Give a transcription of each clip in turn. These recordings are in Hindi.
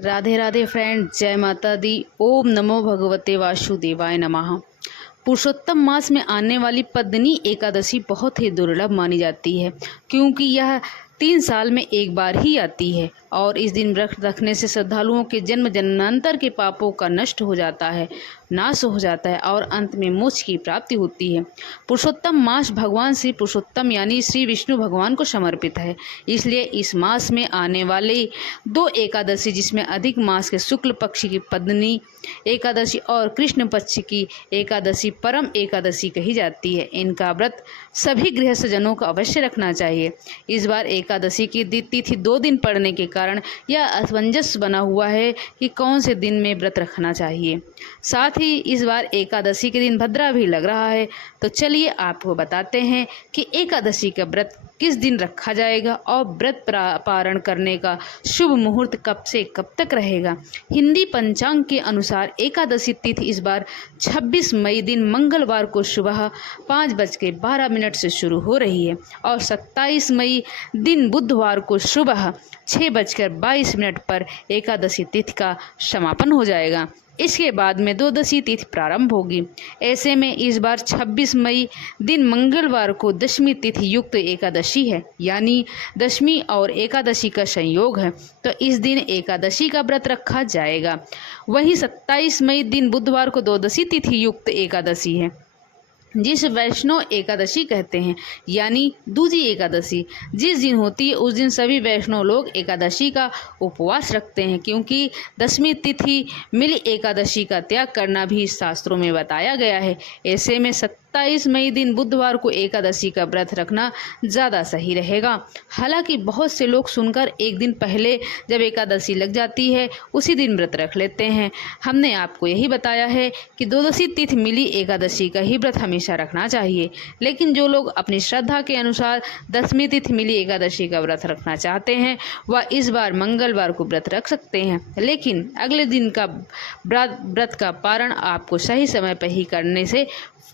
राधे राधे फ्रेंड, जय माता दी। ओम नमो भगवते वासुदेवाय नमः। पुरुषोत्तम मास में आने वाली पद्मिनी एकादशी बहुत ही दुर्लभ मानी जाती है, क्योंकि यह 3 साल में एक बार ही आती है और इस दिन व्रत रखने से श्रद्धालुओं के जन्म जन्मांतर के पापों का नाश हो जाता है और अंत में मोक्ष की प्राप्ति होती है। पुरुषोत्तम मास भगवान श्री पुरुषोत्तम यानी श्री विष्णु भगवान को समर्पित है, इसलिए इस मास में आने वाले 2 एकादशी, जिसमें अधिक मास के शुक्ल पक्ष की पद्मिनी एकादशी और कृष्ण पक्ष की एकादशी परम एकादशी कही जाती है, इनका व्रत सभी गृहस्थ जनों को अवश्य रखना चाहिए। इस बार एकादशी की तिथि 2 दिन पड़ने के कारण यह असमंजस बना हुआ है कि कौन से दिन में व्रत रखना चाहिए। साथ ही इस बार एकादशी के दिन भद्रा भी लग रहा है, तो चलिए आपको बताते हैं कि एकादशी का व्रत किस दिन रखा जाएगा और व्रत पारण करने का शुभ मुहूर्त कब से कब तक रहेगा। हिंदी पंचांग के अनुसार एकादशी तिथि इस बार 26 मई दिन मंगलवार को सुबह 5:12 से शुरू हो रही है और 27 मई दिन बुधवार को सुबह 6:22 पर एकादशी तिथि का समापन हो जाएगा। इसके बाद में द्वादशी तिथि प्रारंभ होगी। ऐसे में इस बार 26 मई दिन मंगलवार को दशमी तिथि युक्त एकादशी है, यानी दशमी और एकादशी का संयोग है, तो इस दिन एकादशी का व्रत रखा जाएगा। वहीं 27 मई दिन बुधवार को द्वादशी तिथि युक्त एकादशी है, जिस वैष्णव एकादशी कहते हैं, यानी दूजी एकादशी जिस दिन होती है उस दिन सभी वैष्णव लोग एकादशी का उपवास रखते हैं, क्योंकि दशमी तिथि मिली एकादशी का त्याग करना भी शास्त्रों में बताया गया है। ऐसे में 27 मई दिन बुधवार को एकादशी का व्रत रखना ज़्यादा सही रहेगा। हालांकि बहुत से लोग सुनकर एक दिन पहले जब एकादशी लग जाती है उसी दिन व्रत रख लेते हैं। हमने आपको यही बताया है कि द्वादशी तिथि मिली एकादशी का ही व्रत हमेशा रखना चाहिए, लेकिन जो लोग अपनी श्रद्धा के अनुसार दशमी तिथि मिली एकादशी का व्रत रखना चाहते हैं वह इस बार मंगलवार को व्रत रख सकते हैं, लेकिन अगले दिन का व्रत का पारण आपको सही समय पर ही करने से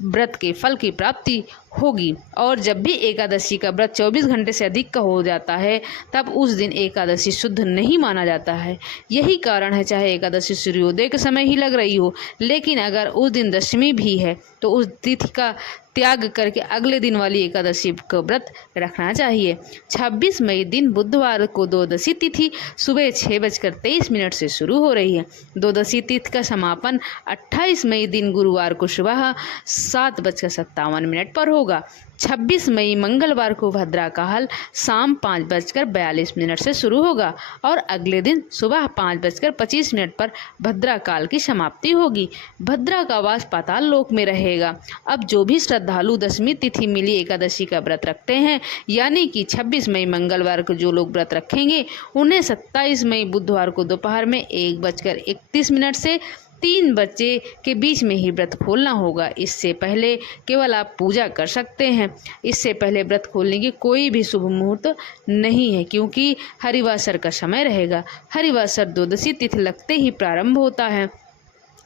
व्रत के फल की प्राप्ति होगी। और जब भी एकादशी का व्रत 24 घंटे से अधिक का हो जाता है तब उस दिन एकादशी शुद्ध नहीं माना जाता है। यही कारण है, चाहे एकादशी सूर्योदय के समय ही लग रही हो, लेकिन अगर उस दिन दशमी भी है तो उस तिथि का त्याग करके अगले दिन वाली एकादशी का व्रत रखना चाहिए। 26 मई दिन बुधवार को द्वादशी तिथि सुबह 6:23 से शुरू हो रही है। द्वादशी तिथि का समापन 28 मई दिन गुरुवार को सुबह 7:57 पर होगा। 26 मई मंगलवार को भद्रा काल शाम 5:42 से शुरू होगा और अगले दिन सुबह 5:25 पर भद्रा काल की समाप्ति होगी। भद्रा का वास पाताल लोक में रहेगा। अब जो भी श्रद्धालु दशमी तिथि मिली एकादशी का व्रत रखते हैं, यानी कि 26 मई मंगलवार को जो लोग व्रत रखेंगे, उन्हें 27 मई बुधवार को दोपहर में 1:31 से 3 बजे के बीच में ही व्रत खोलना होगा। इससे पहले केवल आप पूजा कर सकते हैं। इससे पहले व्रत खोलने की कोई भी शुभ मुहूर्त नहीं है, क्योंकि हरिवासर का समय रहेगा। हरिवासर द्वादशी तिथि लगते ही प्रारंभ होता है।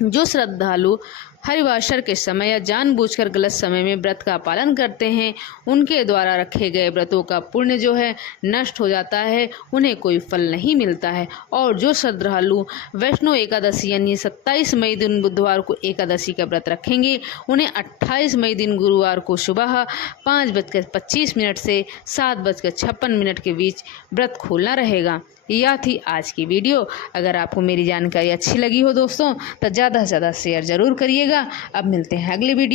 जो श्रद्धालु हरिवासर के समय या जानबूझकर गलत समय में व्रत का पालन करते हैं, उनके द्वारा रखे गए व्रतों का पुण्य जो है नष्ट हो जाता है, उन्हें कोई फल नहीं मिलता है। और जो श्रद्धालु वैष्णव एकादशी यानी 27 मई दिन बुधवार को एकादशी का व्रत रखेंगे, उन्हें 28 मई दिन गुरुवार को सुबह 5:25 से 7:56 के बीच व्रत खोलना रहेगा। यह थी आज की वीडियो। अगर आपको मेरी जानकारी अच्छी लगी हो दोस्तों, तो ज़्यादा से ज़्यादा शेयर ज़रूर करिएगा। अब मिलते हैं अगली वीडियो।